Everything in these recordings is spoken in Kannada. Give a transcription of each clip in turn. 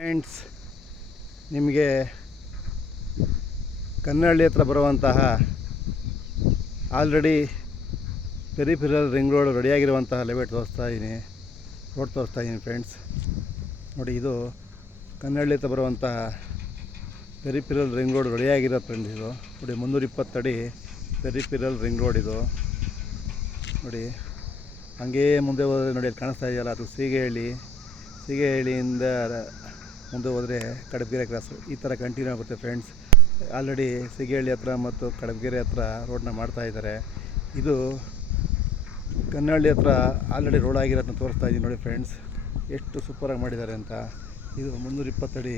ಫ್ರೆಂಡ್ಸ್, ನಿಮಗೆ ಕನ್ನಳ್ಳಿ ಹತ್ರ ಬರುವಂತಹ ಆಲ್ರೆಡಿ ಪೆರಿಫೆರಲ್ ರಿಂಗ್ ರೋಡ್ ರೆಡಿಯಾಗಿರುವಂತಹ ರೋಡ್ ತೋರಿಸ್ತಾ ಇದ್ದೀನಿ ಫ್ರೆಂಡ್ಸ್. ನೋಡಿ, ಇದು ಕನ್ನಳ್ಳಿ ಹತ್ರ ಬರುವಂತಹ ಪೆರಿಫೆರಲ್ ರಿಂಗ್ ರೋಡ್ ರೆಡಿಯಾಗಿರೋ ಫ್ರೆಂಡ್ಸ್. ಇದು ನೋಡಿ, 320 ಅಡಿ ಪೆರಿಫೆರಲ್ ರಿಂಗ್ ರೋಡ್ ಇದು. ನೋಡಿ, ಹಂಗೇ ಮುಂದೆ ಹೋದರೆ ನೋಡಿ ಅಲ್ಲಿ ಕಾಣಿಸ್ತಾ ಇದೆಯಲ್ಲ, ಅದು ಸೀಗೆಹಳ್ಳಿಯಿಂದ ಮುಂದೆ ಹೋದರೆ ಕಡಬಗೆರೆ ಕ್ರಾಸು. ಈ ಥರ ಕಂಟಿನ್ಯೂ ಆಗುತ್ತೆ ಫ್ರೆಂಡ್ಸ್. ಆಲ್ರೆಡಿ ಸೀಗೆಹಳ್ಳಿ ಹತ್ರ ಮತ್ತು ಕಡಬಗೆರೆ ಹತ್ರ ರೋಡನ್ನ ಮಾಡ್ತಾಯಿದ್ದಾರೆ. ಇದು ಕನ್ನಳ್ಳಿ ಹತ್ರ ಆಲ್ರೆಡಿ ರೋಡ್ ಆಗಿರೋದನ್ನ ತೋರಿಸ್ತಾ ಇದ್ದೀನಿ ನೋಡಿ ಫ್ರೆಂಡ್ಸ್, ಎಷ್ಟು ಸೂಪರಾಗಿ ಮಾಡಿದ್ದಾರೆ ಅಂತ. ಇದು 320 ಅಡಿ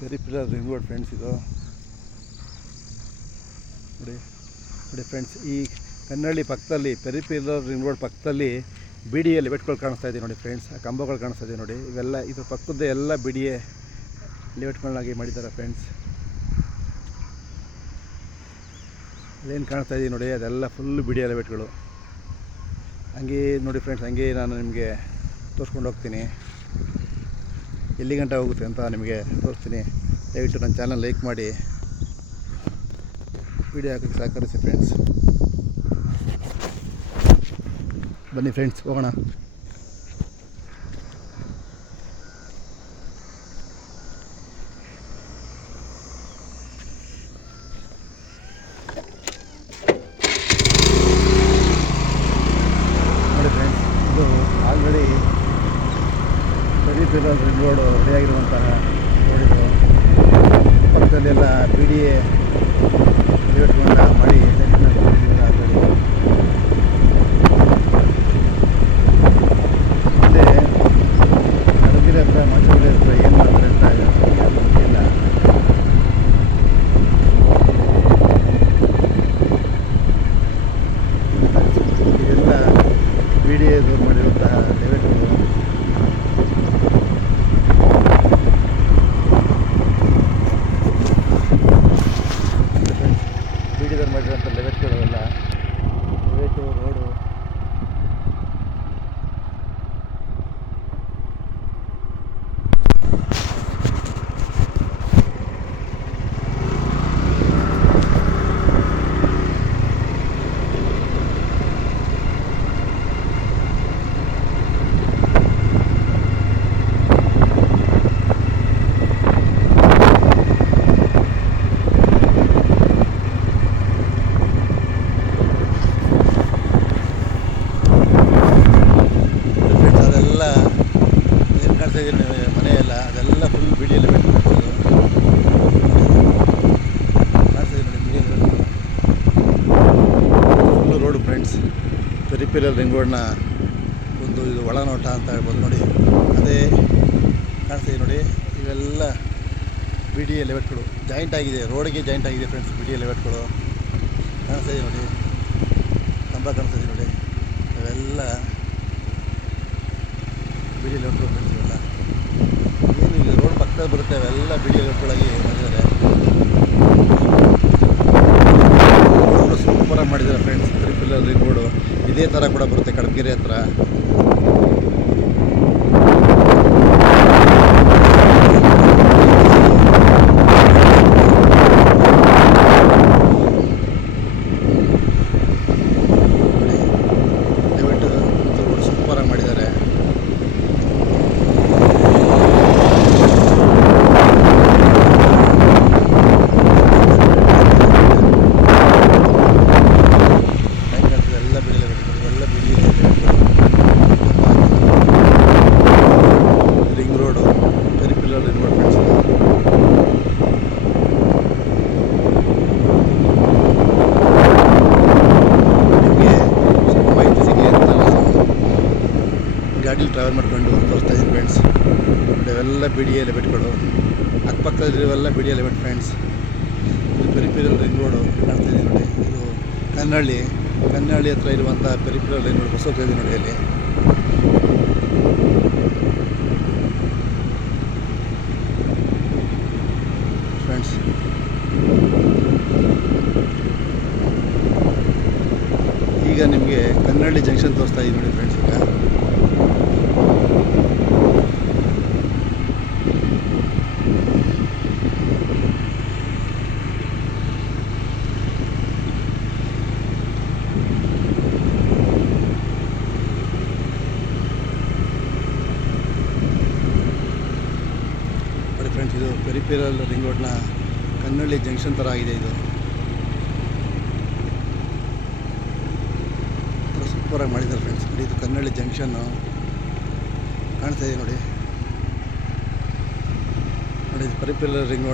ಪೆರಿಫೆರಲ್ ರಿಂಗ್ ರೋಡ್ ಫ್ರೆಂಡ್ಸ್. ಇದು ನೋಡಿ ಫ್ರೆಂಡ್ಸ್, ಈ ಕನ್ನಳ್ಳಿ ಪಕ್ಕದಲ್ಲಿ ಪೆರಿಫೆರಲ್ ರಿಂಗ್ ರೋಡ್ ಪಕ್ಕದಲ್ಲಿ ಬಿ ಡಿ ಎ ಲೆವೆಟ್ಗಳು ಕಾಣಿಸ್ತಾ ಇದೆ ನೋಡಿ ಫ್ರೆಂಡ್ಸ್. ಆ ಕಂಬಗಳು ಕಾಣಿಸ್ತಾ ಇದೆ ನೋಡಿ. ಇವೆಲ್ಲ ಇದ್ರ ಪಕ್ಕದ ಎಲ್ಲ ಬಿ ಡಿ ಎ ಲೆವೆಟ್ಗಳನ್ನಾಗಿ ಮಾಡಿದ್ದಾರೆ ಫ್ರೆಂಡ್ಸ್. ಅದೇನು ಕಾಣಿಸ್ತಾ ಇದೆ ನೋಡಿ, ಅದೆಲ್ಲ ಫುಲ್ ಬಿ ಡಿ ಎ ಲೆವೆಟ್ಗಳು. ಹಂಗೆ ನೋಡಿ ಫ್ರೆಂಡ್ಸ್, ಹಂಗೆ ನಾನು ನಿಮಗೆ ತೋರಿಸ್ಕೊಂಡು ಹೋಗ್ತೀನಿ. ಎಲ್ಲಿ ಗಂಟೆ ಹೋಗುತ್ತೆ ಅಂತ ನಿಮಗೆ ತೋರಿಸ್ತೀನಿ. ದಯವಿಟ್ಟು ನನ್ನ ಚಾನಲ್ ಲೈಕ್ ಮಾಡಿ ವಿಡಿಯೋ ಹಾಕೋಕ್ಕೆ ಸಹಕರಿಸಿ ಫ್ರೆಂಡ್ಸ್. ಬನ್ನಿ ಫ್ರೆಂಡ್ಸ್, ಹೋಗೋಣ. ನೋಡಿ ಫ್ರೆಂಡ್ಸ್, ಇದು ಆಲ್ರೆಡಿ ಪೆರಿಫೆರಲ್ ರಿಂಗ್ ರೋಡ್ ರೆಡಿಯಾಗಿರುವಂತಹ ರೋಡ್. ಇದು ಪಕ್ಕದಲ್ಲೆಲ್ಲ ಬಿ ಡಿ ಎ ಲೇಔಟ್ಗಳನ್ನ ಮಾಡಿ ಆಲ್ರೆಡಿ. ಮುಂದೆ ಕಡಬಗೆರೆ ಹತ್ರ ಮಾಚುಗರೆ ಹತ್ರ ಏನು ಮಾಡ್ತಾರೆ ಅಂತ ಗೊತ್ತಿಲ್ಲ. ಇದೆಲ್ಲ ಬಿ ಡಿ ಎದು ಮಾಡಿರುವಂತಹ ಲೇಔಟ್ಗಳು. ಮಾಡಿರೋಂಥ ಲೆವೆಟ್ಗಳೆಲ್ಲ ಲೆವೆಟು ರೋಡು. ಮನೆಯೆಲ್ಲ ಅದೆಲ್ಲ full B D A layout full road friends. Peripheral ring ರೋಡ್ನ ಒಂದು ಇದು ಒಳನೋಟ ಅಂತ ಹೇಳ್ಬೋದು. ನೋಡಿ, ಅದೇ ಕಾಣಿಸ್ತಿದೆ ನೋಡಿ. ಇವೆಲ್ಲ ಬಿ ಡಿ ಎ ಲೆವೆಟ್ಗಳು ಜಾಯಿಂಟ್ ಆಗಿದೆ, ರೋಡಿಗೆ ಜಾಯಿಂಟ್ ಆಗಿದೆ ಫ್ರೆಂಡ್ಸ್. ಬಿ ಡಿ ಎ ಲೆವೆಟ್ಗಳು ಕಾಣಿಸ್ತಾ ಇದೆ ನೋಡಿ, ಕಂಬ ಕಾಣಿಸ್ತಾ ಇದೆ ನೋಡಿ. ಅವೆಲ್ಲ ಬಿ ಡಿ ಎ ಲೆವೆಟ್ಗಳು ಫ್ರೆಂಡ್ಸ್. ಇವೆಲ್ಲ ಏನು ಈಗ ರೋಡ್ ಪಕ್ಕದಲ್ಲಿ ಬರುತ್ತೆ, ಅವೆಲ್ಲ ಬಿ ಡಿ ಎ ಲೆವೆಟ್ಗಳಾಗಿ ಮಾಡಿದ್ದಾರೆ. ರೋಡು ಸೂಪರಾಗಿ ಮಾಡಿದ್ದಾರೆ ಫ್ರೆಂಡ್ಸ್. ಪೆರಿಫೆರಲ್ ರಿಂಗ್ ರೋಡು ಇದೇ ಥರ ಕೂಡ ಬರುತ್ತೆ ಕಡಬಗೆರೆ ಹತ್ರ. ದಯವಿಟ್ಟು ರೋಡ್ ಸೂಪರಾಗಿ ಮಾಡಿದ್ದಾರೆ. Ring road peripheral ring road friends. ನಿಮಗೆ ಸ್ವಲ್ಪ ಮಾಹಿತಿ ಸಿಗಲಿ ಅಂತ ನಾನು ಗಾಡೀಲಿ ಟ್ರಾವೆಲ್ ಮಾಡ್ಕೊಂಡು ತೋರಿಸ್ತಾ ಇದ್ದೀನಿ ಫ್ರೆಂಡ್ಸ್. ನೋಡಿ, ಅವೆಲ್ಲ ಬಿ ಡಿ ಎ ಲೆವೆಟ್ಗಳು, ಅಕ್ಕಪಕ್ಕದಲ್ಲಿರುವೆಲ್ಲ B D A layout friends. ಇದು ಪೆರಿಫೆರಲ್ ರಿಂಗ್ ರೋಡು ಕಾಣ್ತಾ ಇದೆ ನೋಡಿ. ಇದು ಕನ್ನಳ್ಳಿ ಹತ್ರ ಇರುವಂಥ ಪೆರಿಫೆರಲ್ ರಿಂಗ್ ರೋಡ್ ಬಸ್ ಹೋಗ್ತಾ ಇದೆ ನೋಡಿ ಅಲ್ಲಿ. ಫ್ರೆಂಡ್ಸ್, ಈಗ ನಿಮಗೆ ಕನ್ನಳ್ಳಿ ಜಂಕ್ಷನ್ ತೋರಿಸ್ತಾ ಇದ್ದೀನಿ ನೋಡಿ ಫ್ರೆಂಡ್ಸ್. ಈಗ ಫ್ರೆಂಡ್ಸ್, ಇದು ಪೆರಿಫೆರಲ್ ರಿಂಗ್ ರೋಡ್ನ ಕನ್ನಳ್ಳಿ ಜಂಕ್ಷನ್ ಥರ ಆಗಿದೆ. ಇದು ಸೂಪರಾಗಿ ಮಾಡಿದ್ದಾರೆ ಫ್ರೆಂಡ್ಸ್. ನೋಡಿ, ಇದು ಕನ್ನಳ್ಳಿ ಜಂಕ್ಷನ್ನು ಕಾಣ್ತಾ ಇದೆ ನೋಡಿ. ನೋಡಿ, ಇದು ಪೆರಿಫೆರಲ್ ರಿಂಗ್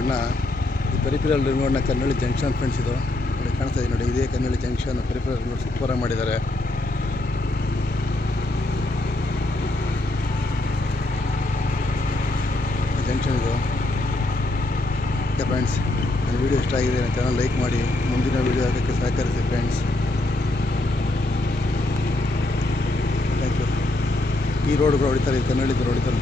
ರೋಡ್ನ ಕನ್ನಳ್ಳಿ ಜಂಕ್ಷನ್ ಫ್ರೆಂಡ್ಸ್. ಇದು ನೋಡಿ ಕಾಣ್ತಾ ಇದೆ ನೋಡಿ, ಇದೇ Kannalli junction peripheral ring road ಸೂಪರಾಗಿ ಮಾಡಿದ್ದಾರೆ. ಜಂಕ್ಷನ್ ಇದು. ಓಕೆ ಫ್ರೆಂಡ್ಸ್, ನನ್ನ ವೀಡಿಯೋ ಇಷ್ಟ ಆಗಿದೆ, ನನ್ನ ಚಾನಲ್ ಲೈಕ್ ಮಾಡಿ, ಮುಂದಿನ ವೀಡಿಯೋ ಅದಕ್ಕೆ ಸಹಕರಿಸಿ ಫ್ರೆಂಡ್ಸ್. Thank you. ಈ ರೋಡ್ಗಳು ಹೊಡಿತಾರೆ, ಕನ್ನಳ್ಳಿದು ಹೊಡಿತಾರೆ.